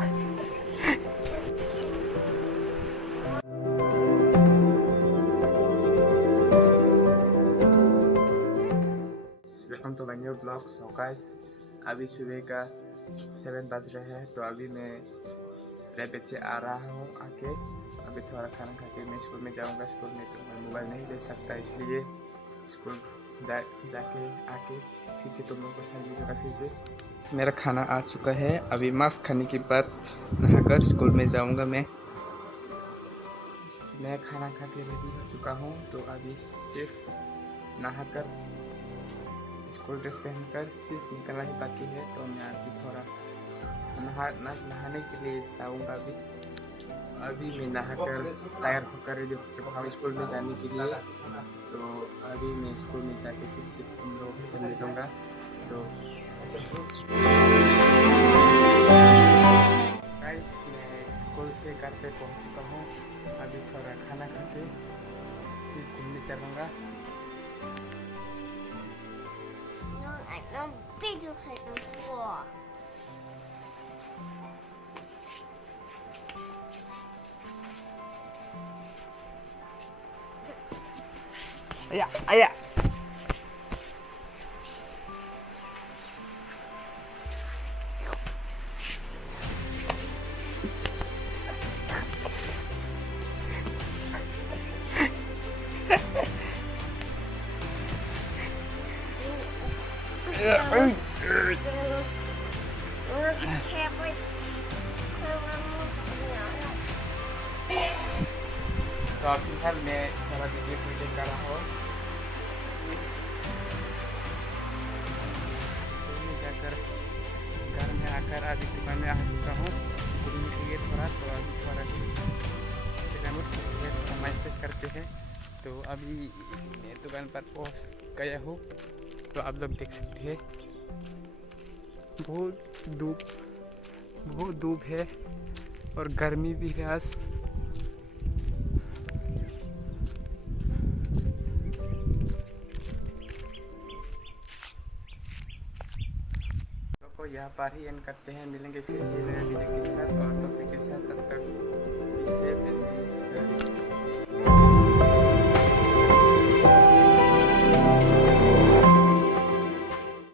Welcome to my new blog. So guys, अभी सुबह का 7 बज रहे हैं। तो अभी मैं रैपिड से आ रहा हूँ आके। अभी थोड़ा खाना खा के मैं स्कूल में जाऊँगा। स्कूल में तो मैं मोबाइल नहीं ले सकता, इसलिए स्कूल जाके आके फिर से तुम लोगों को साथ वीडियो का फिर से मेरा खाना आ चुका है। अभी मास्क खाने के बाद नहाकर स्कूल में जाऊँगा। मैं खाना खा के रेडी हो चुका हूँ। तो अभी सिर्फ नहाकर स्कूल ड्रेस पहनकर सिर्फ निकलना ही बाकी है। तो मैं अभी थोड़ा नहाने के लिए जाऊँगा। अभी मैं नहाकर तैयार होकर रेडी हो चुका हूँ स्कूल में जाने के लिए। तो अभी मैं स्कूल में जाके फिर से तुम लोगों से मिलूँगा। तो गाइस, मैं स्कूल से घर पे पहुँच चुका हूँ। अभी थोड़ा खाना खा के फिर घूमने चलूँगा।能背就可以能做。哎呀，哎呀！तो फिलहाल मैं थोड़ा वीडियो शूटिंग कर रहा हूँ। जाकर घर में आकर अभी दुकान में आ चुका हूँ घूमने के लिए थोड़ा। तो अभी थोड़ा माइंड फ्रेश करते हैं। तो अभी मैं दुकान पर पहुँच गया हूँ। तो आप लोग देख सकते हैं बहुत धूप है और गर्मी भी है आज। तो यहाँ पर ही एंड करते हैं। मिलेंगे फिर से नए वीडियो के साथ और टॉपिक के साथ। तब तक